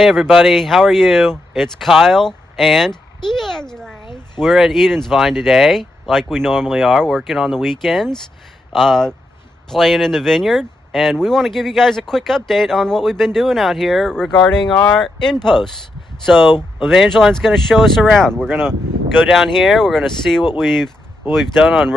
Hey everybody, how are you? It's Kyle and Evangeline. We're at Eden's Vine today, like we normally are, working on the weekends, playing in the vineyard, and we want to give you guys a quick update on what we've been doing out here regarding our in-posts. So Evangeline's going to show us around. We're going to go down here. We're going to see what we've done on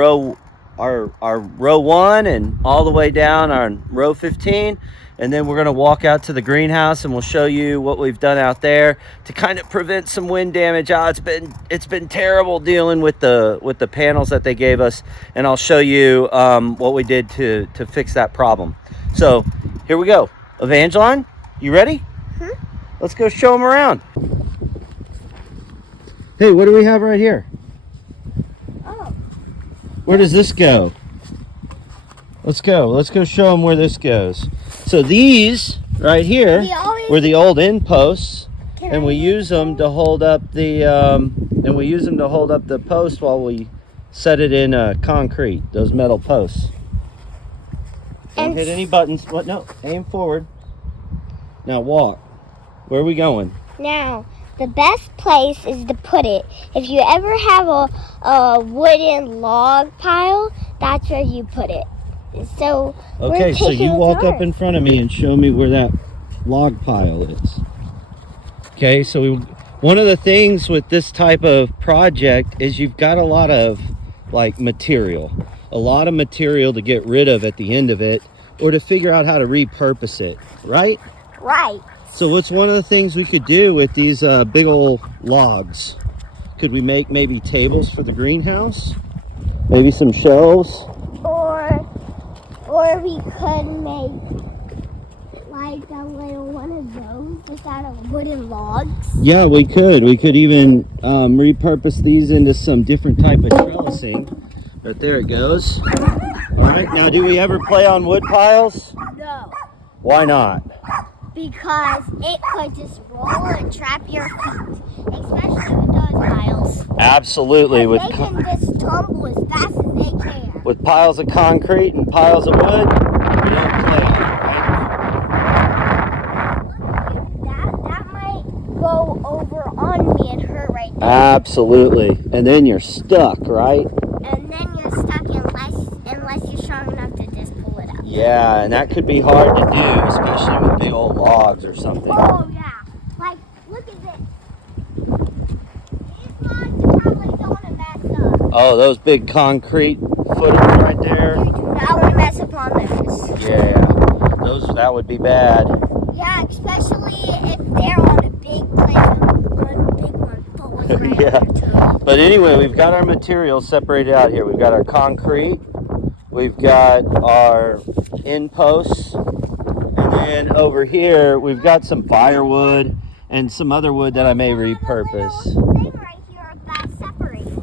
our row 1 and all the way down on row 15. And then we're going to walk out to the greenhouse and we'll show you what we've done out there to kind of prevent some wind damage. It's been terrible dealing with the panels that they gave us, and I'll show you what we did to fix that problem. So here we go. Evangeline, you ready? Let's go show them around. Hey, what do we have right here? Oh. Where does this go? Let's go show them where this goes. So these right here were the old end posts, and we use them to hold up the post while we set it in concrete. Those metal posts. Don't hit any buttons. What? No, aim forward. Now walk. Where are we going? Now, the best place is to put it. If you ever have a wooden log pile, that's where you put it. So okay, so you walk up in front of me and show me where that log pile is. Okay, so one of the things with this type of project is you've got a lot of material to get rid of at the end of it, or to figure out how to repurpose it, right? Right. So what's one of the things we could do with these big old logs? Could we make maybe tables for the greenhouse? Maybe some shelves? Or we could make like a little one of those just out of wooden logs. Yeah, we could. We could even repurpose these into some different type of trellising. But there it goes. All right, now do we ever play on wood piles? No. Why not? Because it could just roll and trap your feet, especially with those piles. Absolutely. They can just tumble as fast as they can. With piles of concrete and piles of wood, we don't play, right? That might go over on me and hurt right there. Absolutely. And then you're stuck, right? And then you're stuck unless you're strong enough to just pull it up. Yeah, and that could be hard to do, especially with big old logs or something. Oh, yeah. Like, look at this. These logs are probably going to mess up. Oh, those big concrete footers right there. You do not want to mess up on those. Yeah, that would be bad. Yeah, especially if they're on a big place with one big one full of right Yeah. on their toe. But anyway, we've got our materials separated out here. We've got our concrete, we've got our end posts, and then over here we've got some firewood and some other wood that I may repurpose. Thing right here that's separated.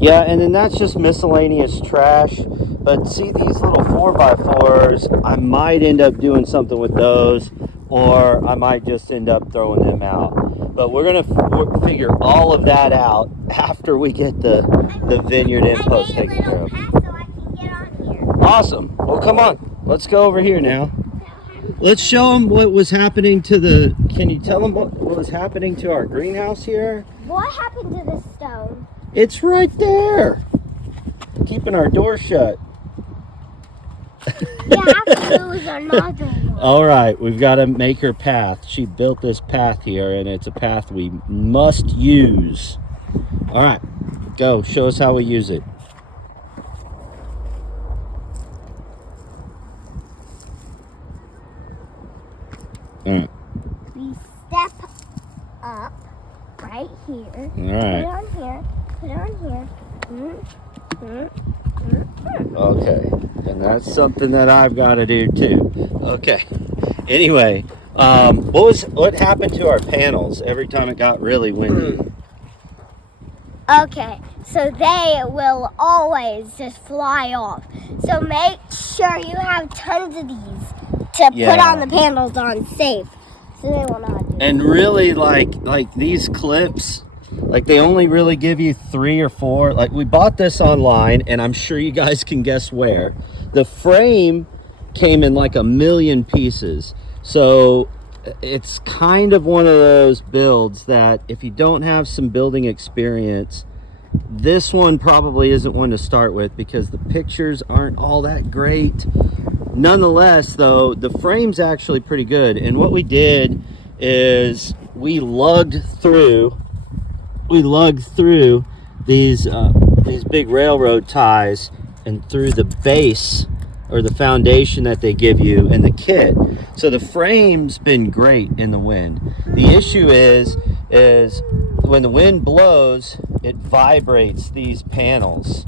Yeah, and then that's just miscellaneous trash. But see, these little 4x4s, I might end up doing something with those, or I might just end up throwing them out. But we're going to figure all of that out after we get the vineyard end post taken care of. So I can get on here. Awesome. Well, come on. Let's go over here now. Let's show them what was happening to can you tell them what was happening to our greenhouse here? What happened to this stone? It's right there. Keeping our door shut. You have to lose another one. All right, we've got to make her path. She built this path here, and it's a path we must use. All right, go. Show us how we use it. All right. We step up right here. All right. Put it on here. Put it on here. Okay, and that's something that I've got to do too. Okay. Anyway, what happened to our panels every time it got really windy? Okay, so they will always just fly off. So make sure you have tons of these to put on the panels on safe, so they will not do And really, like these clips, like they only really give you 3 or 4. Like we bought this online, and I'm sure you guys can guess where. The frame came in like 1 million pieces. So it's kind of one of those builds that if you don't have some building experience, this one probably isn't one to start with because the pictures aren't all that great. Nonetheless, though, the frame's actually pretty good. And what we did is we lugged through these big railroad ties and through the base or the foundation that they give you in the kit. So the frame's been great in the wind. The issue is when the wind blows, it vibrates these panels.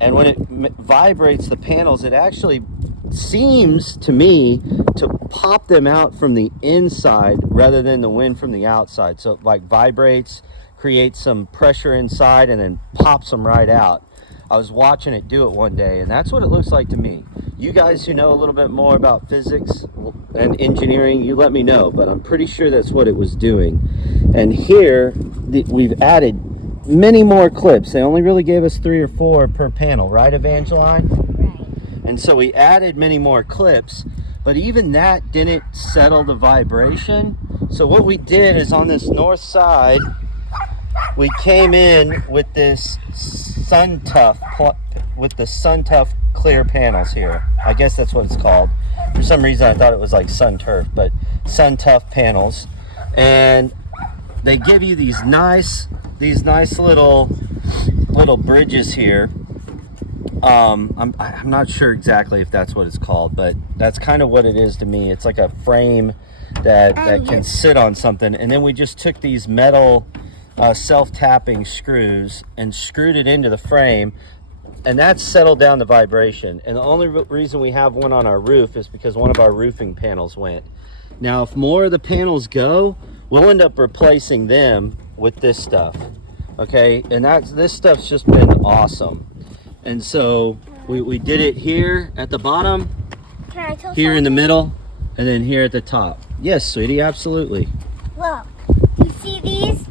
And when it vibrates the panels, it actually seems to me to pop them out from the inside rather than the wind from the outside. So it like vibrates, creates some pressure inside, and then pops them right out. I was watching it do it one day, and that's what it looks like to me. You guys who know a little bit more about physics and engineering, you let me know, but I'm pretty sure that's what it was doing. And here, we've added many more clips. They only really gave us 3 or 4 per panel, right, Evangeline? Right. And so we added many more clips, but even that didn't settle the vibration. So what we did is on this north side, we came in with this SunTough clear panels here. I guess that's what it's called. For some reason I thought it was like sun turf, but SunTough panels. And they give you these nice little bridges here. I'm not sure exactly if that's what it's called, but that's kind of what it is to me. It's like a frame that can sit on something. And then we just took these metal self-tapping screws and screwed it into the frame, and that settled down the vibration. And the only reason we have one on our roof is because one of our roofing panels went. Now if more of the panels go, we'll end up replacing them with this stuff, okay? And this stuff's just been awesome. And so we did it here at the bottom, here in the middle, and then here at the top. Yes, sweetie, absolutely. Look, you see these?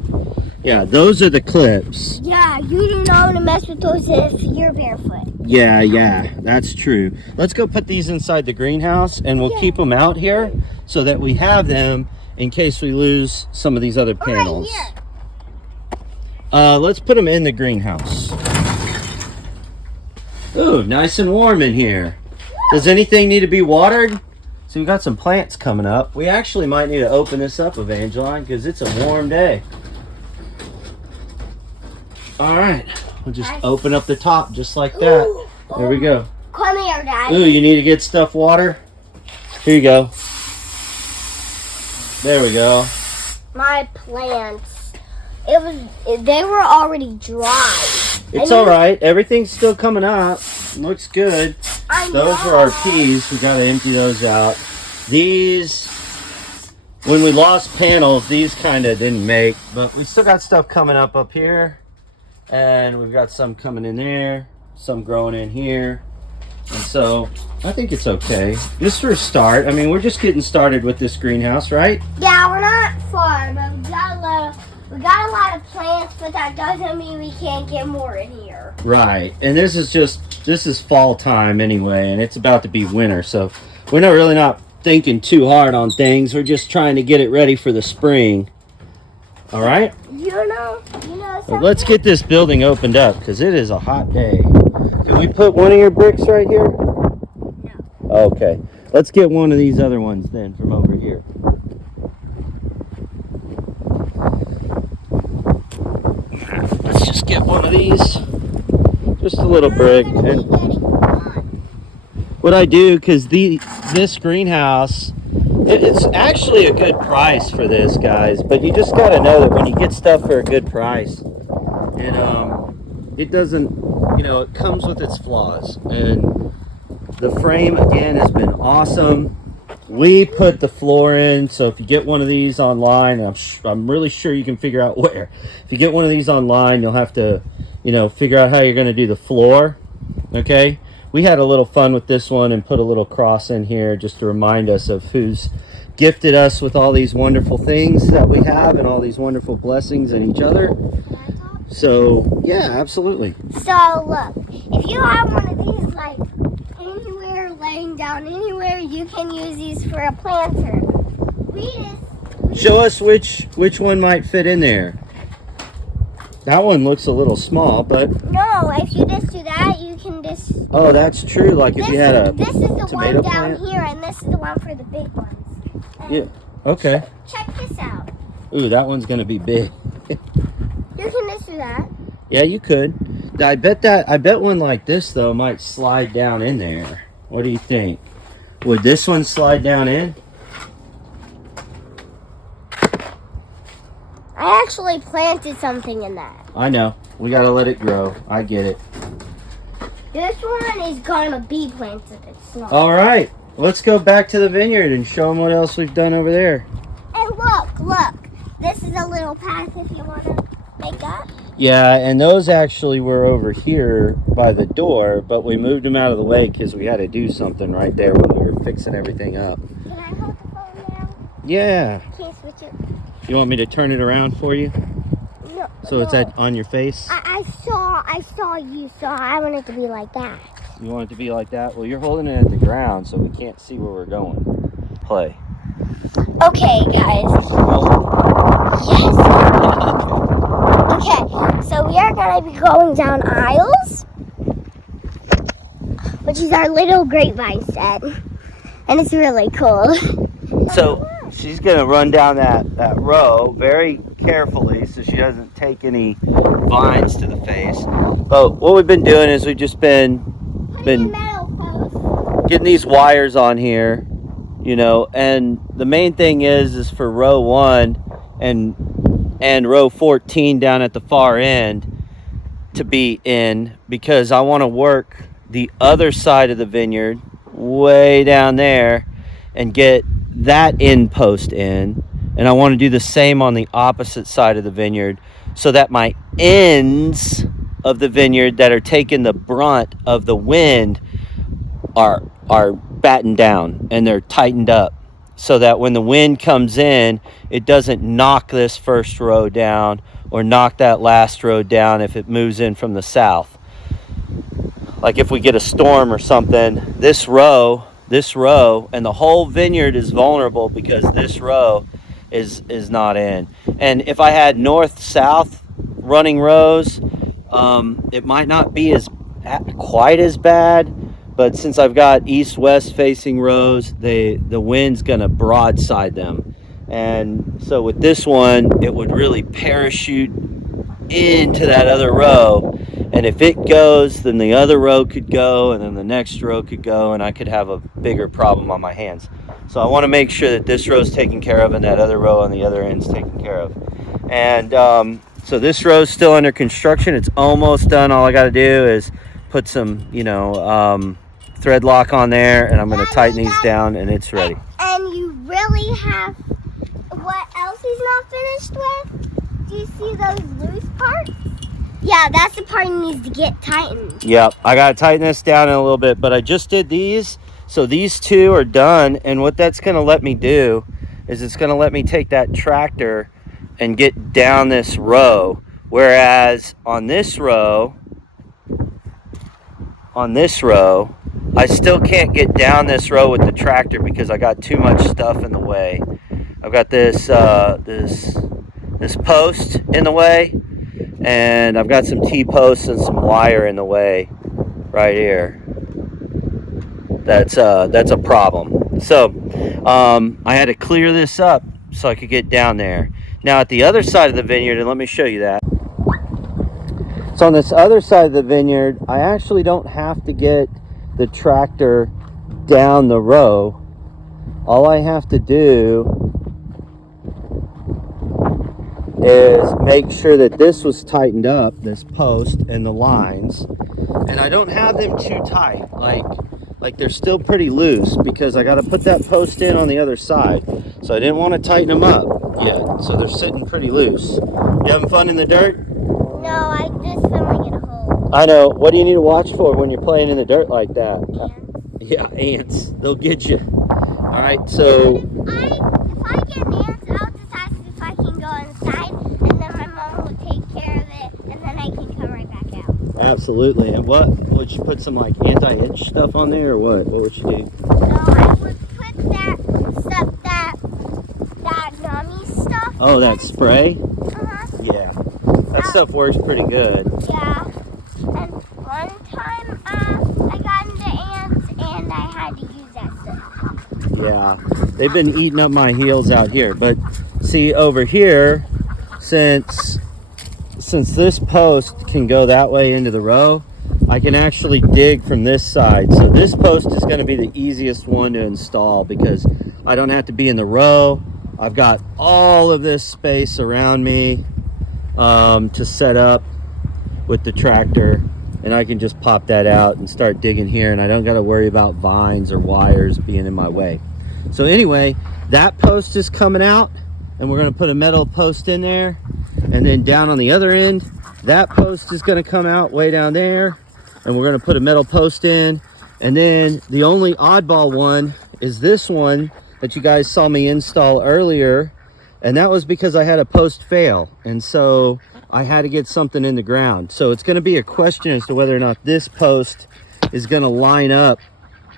Yeah, those are the clips. Yeah, you do not want to mess with those if you're barefoot. Yeah, that's true. Let's go put these inside the greenhouse, and we'll keep them out here so that we have them in case we lose some of these other panels. Right here. Let's put them in the greenhouse. Ooh, nice and warm in here. Does anything need to be watered? So we got some plants coming up. We actually might need to open this up, Evangeline, because it's a warm day. All right, we'll just open up the top just like that. Ooh, there we go. Come here, Daddy. Ooh, you need to get stuff water? Here you go. There we go. My plants. They were already dry. It's all right. Everything's still coming up. Looks good. Those are our peas. We got to empty those out. These, when we lost panels, these kind of didn't make, but we still got stuff coming up here. And we've got some coming in there, some growing in here. And so I think it's okay. Just for a start. I mean, we're just getting started with this greenhouse, right? Yeah, we're not far, but we got a lot of plants, but that doesn't mean we can't get more in here. Right. And this is fall time anyway, and it's about to be winter. So we're not thinking too hard on things. We're just trying to get it ready for the spring. All right? You know something? Let's get this building opened up because it is a hot day. Can we put one of your bricks right here? No. Okay. Let's get one of these other ones then from over here. Let's just get one of these. Just a little brick. And what I do, because this greenhouse, it's actually a good price for this, guys, but you just got to know that when you get stuff for a good price, it doesn't, it comes with its flaws. And the frame, again, has been awesome. We put the floor in, so if you get one of these online, I'm really sure you can figure out where. If you get one of these online, you'll have to, figure out how you're going to do the floor, okay? We had a little fun with this one and put a little cross in here just to remind us of who's gifted us with all these wonderful things that we have and all these wonderful blessings in each other. So, yeah, absolutely. So, look, if you have one of these, like, anywhere, laying down anywhere, you can use these for a planter. Show us which one might fit in there. That one looks a little small, but no, if you just do that, you can just. Oh, that's true. Like if you had a This is the tomato one down plant. here, and this is the one for the big ones. And Yeah. Okay. Check this out. Ooh, that one's gonna be big. You can just do that. Yeah, you could. I bet one like this though might slide down in there. What do you think? Would this one slide down in? I actually planted something in that. I know. We gotta let it grow. I get it. This one is gonna be planted. It's not. All right. Let's go back to the vineyard and show them what else we've done over there. And look. This is a little path if you want to make up. Yeah, and those actually were over here by the door, but we moved them out of the way because we had to do something right there when we were fixing everything up. Can I hold the phone now? Yeah. Can you switch it? You want me to turn it around for you? No. So it's on your face? I saw you, so I want it to be like that. You want it to be like that? Well, you're holding it at the ground, so we can't see where we're going. Play. Okay, guys. Yes. Okay, so we are going to be going down aisles, which is our little grapevine set, and it's really cool. So she's going to run down that row very carefully so she doesn't take any vines to the face. But what we've been doing is we've just been getting these wires on here, you know, and the main thing is for row 1 and row 14 down at the far end to be in, because I want to work the other side of the vineyard way down there and get that end post in, and I want to do the same on the opposite side of the vineyard so that my ends of the vineyard that are taking the brunt of the wind are battened down and they're tightened up so that when the wind comes in, it doesn't knock this first row down or knock that last row down if it moves in from the south. Like if we get a storm or something, this row, and the whole vineyard is vulnerable because this row is not in. And if I had north-south running rows, it might not be quite as bad, but since I've got east-west facing rows, the wind's gonna broadside them. And so with this one, it would really parachute into that other row. And if it goes, then the other row could go, and then the next row could go, and I could have a bigger problem on my hands. So I want to make sure that this row is taken care of and that other row on the other end is taken care of. And so this row is still under construction. It's almost done. All I got to do is put some, thread lock on there, and I'm going to tighten these down, and it's ready. And you really have, what else is not finished with? Do you see those loose parts? Yeah, that's the part that needs to get tightened. Yep, I got to tighten this down in a little bit, but I just did these. So these two are done, and what that's going to let me do is it's going to let me take that tractor and get down this row. Whereas on this row, I still can't get down this row with the tractor because I got too much stuff in the way. I've got this post in the way, and I've got some T-posts and some wire in the way right here. That's a problem. So I had to clear this up so I could get down there. Now at the other side of the vineyard, and let me show you that. So on this other side of the vineyard, I actually don't have to get the tractor down the row. All I have to do is make sure that this was tightened up, this post and the lines, and I don't have them too tight, like they're still pretty loose because I got to put that post in on the other side, so I didn't want to tighten them up yet, so they're sitting pretty loose. You having fun in the dirt? No, I just filling in a hole. I know. What do you need to watch for when you're playing in the dirt like that? Ants. Yeah, ants. They'll get you. All right, so If I get ants, I'll just ask if I can go inside, and then my mom will take care of it, and then I can come right back out. absolutely. And what would you put, some like anti-itch stuff on there, or what? What would you do? So I would put that stuff that Oh, that spray? Uh-huh. Yeah. That stuff works pretty good. Yeah. And one time I got into ants and I had to use that stuff. Yeah. They've been eating up my heels out here. But see, over here, since this post can go that way into the row, I can actually dig from this side. So this post is going to be the easiest one to install because I don't have to be in the row. I've got all of this space around me to set up with the tractor, and I can just pop that out and start digging here, and I don't got to worry about vines or wires being in my way. So anyway, that post is coming out, and we're going to put a metal post in there, and then down on the other end, that post is going to come out way down there, and we're going to put a metal post in. And then the only oddball one is this one that you guys saw me install earlier, and that was because I had a post fail, and so I had to get something in the ground. So it's going to be a question as to whether or not this post is going to line up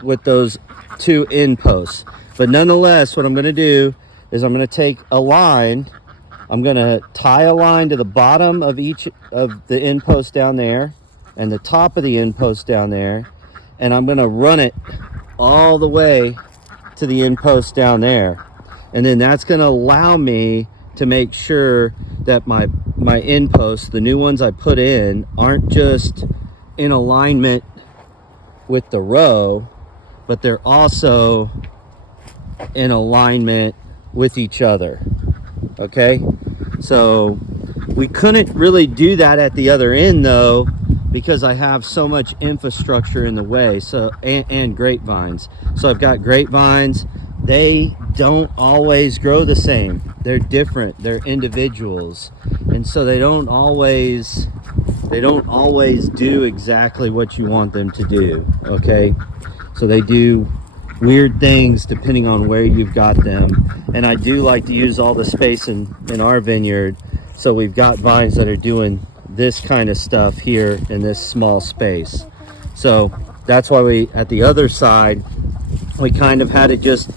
with those two end posts. But nonetheless, what I'm going to do is I'm going to take a line, I'm going to tie a line to the bottom of each of the end posts down there and the top of the end post down there, and I'm going to run it all the way to the end post down there. And then that's going to allow me to make sure that my end posts, the new ones I put in, aren't just in alignment with the row, but they're also in alignment with each other. Okay, so we couldn't really do that at the other end though, because I have so much infrastructure in the way. So and grapevines. So I've got grapevines. They don't always grow the same. They're different. They're individuals, and so they don't always do exactly what you want them to do. Okay, so they do weird things depending on where you've got them. And I do like to use all the space in our vineyard, so we've got vines that are doing this kind of stuff here in this small space. So that's why we, at the other side, we kind of had to just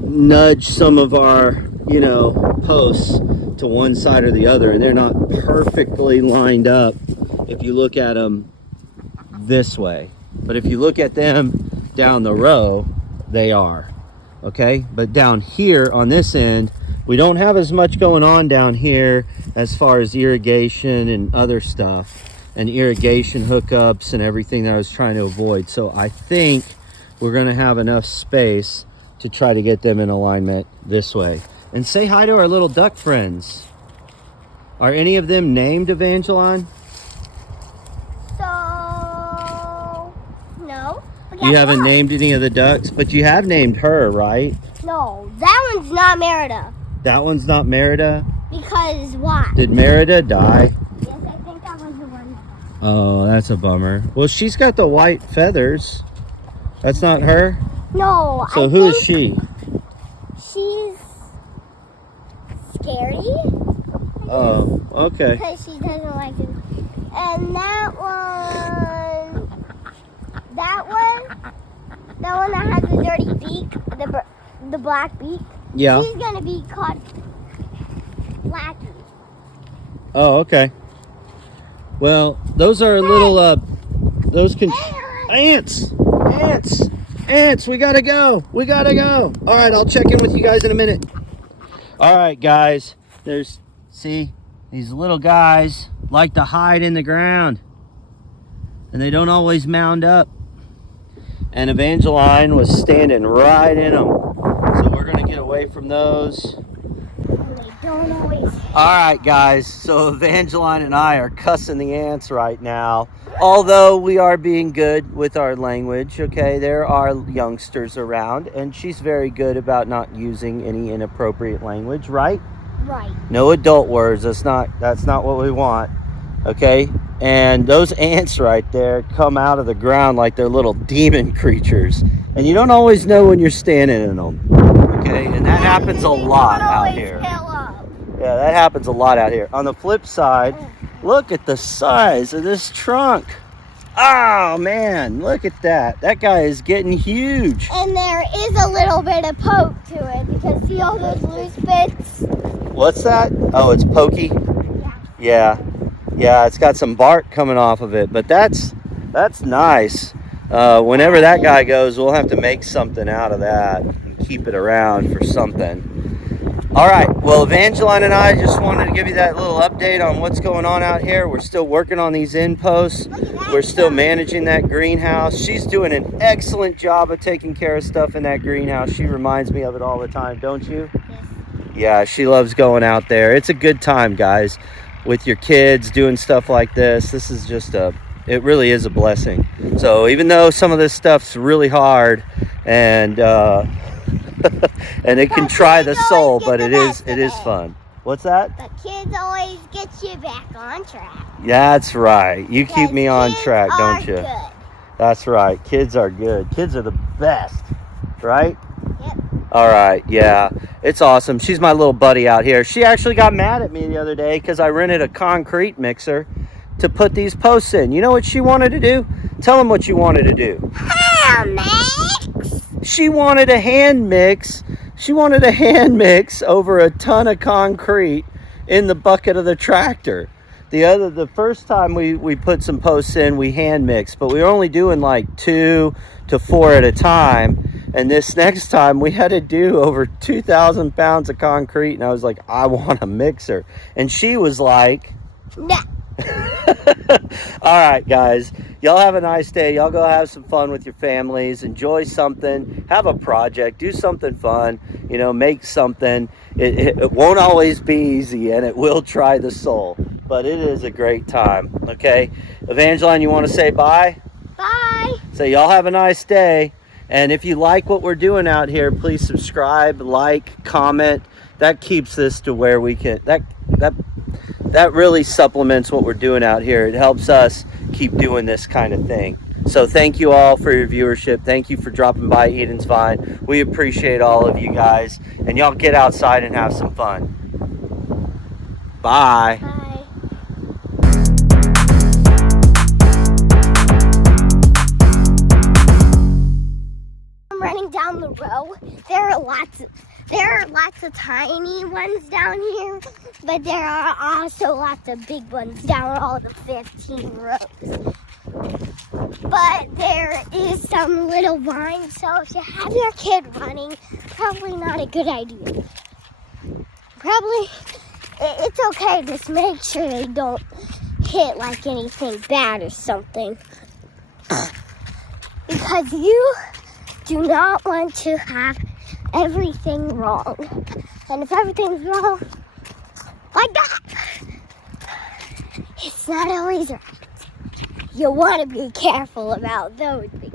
nudge some of our, posts to one side or the other, and they're not perfectly lined up if you look at them this way. But if you look at them down the row, they are. Okay, but down here on this end, we don't have as much going on down here as far as irrigation and other stuff, and irrigation hookups and everything that I was trying to avoid. So I think we're going to have enough space to try to get them in alignment this way. And say hi to our little duck friends. Are any of them named, Evangeline? So, no. You haven't named any of the ducks, but you have named her, right? No, that one's not Merida. That one's not Merida? Because why? Did Merida die? Yes, I think that was the one. Oh, that's a bummer. Well, she's got the white feathers. That's not her? No. So who is she? She's scary. Oh, okay. Because she doesn't like it. And that one that has the dirty beak, the black beak. Yeah. She's gonna be called Blackie. Oh, okay. Well, those are little ants. We gotta go. All right, I'll check in with you guys in a minute. All right, guys. See, these little guys like to hide in the ground, and they don't always mound up. And Evangeline was standing right in them, so we're gonna get away from those. They don't always. All right, guys. So Evangeline and I are cussing the ants right now. Although we are being good with our language, okay? There are youngsters around, and she's very good about not using any inappropriate language, right? Right. No adult words. That's not what we want, okay? And those ants right there come out of the ground like they're little demon creatures, and you don't always know when you're standing in them, okay? And that happens a lot out here. Yeah, that happens a lot out here. On the flip side, look at the size of this trunk. Oh, man, look at that. That guy is getting huge. And there is a little bit of poke to it because see all those loose bits? What's that? Oh, it's pokey? Yeah. Yeah, it's got some bark coming off of it, but that's nice. Whenever that guy goes, we'll have to make something out of that and keep it around for something. All right, well, Evangeline and I just wanted to give you that little update on what's going on out here. We're still working on these end posts. We're still managing that greenhouse. She's doing an excellent job of taking care of stuff in that greenhouse. She reminds me of it all the time, don't you? Yes. Yeah, she loves going out there. It's a good time, guys, with your kids doing stuff like this. This is just it really is a blessing. So even though some of this stuff's really hard and and it can try the soul, but it is fun. What's that? The kids always get you back on track. That's right. You keep me on track, don't you? Good. That's right. Kids are good. Kids are the best, right? Yep. All right, yeah, it's awesome. She's my little buddy out here. She actually got mad at me the other day because I rented a concrete mixer to put these posts in. You know what she wanted to do? Tell them what you wanted to do. Hand mix. She wanted a hand mix. She wanted a hand mix over a ton of concrete in the bucket of the tractor. The first time we put some posts in, we hand mixed, but we were only doing like 2 to 4 at a time. And this next time we had to do over 2,000 pounds of concrete. And I was like, I want a mixer. And she was like, No. all right, guys, y'all have a nice day. Y'all go have some fun with your families. Enjoy something. Have a project. Do something fun. You know, make something. It won't always be easy, and it will try the soul. But it is a great time, okay? Evangeline, you want to say bye? Bye. So y'all have a nice day. And if you like what we're doing out here, please subscribe, like, comment. That keeps this to where we can, that really supplements what we're doing out here. It helps us keep doing this kind of thing. So thank you all for your viewership. Thank you for dropping by Eden's Vine. We appreciate all of you guys. And y'all get outside and have some fun. Bye. Bye. I'm running down the row. There are lots of tiny ones down here, but there are also lots of big ones down all the 15 rows. But there is some little vines, so if you have your kid running, probably not a good idea. Probably, it's okay, just make sure they don't hit like anything bad or something. Because you do not want to have everything wrong. And if everything's wrong, like that, it's not always right. You want to be careful about those things.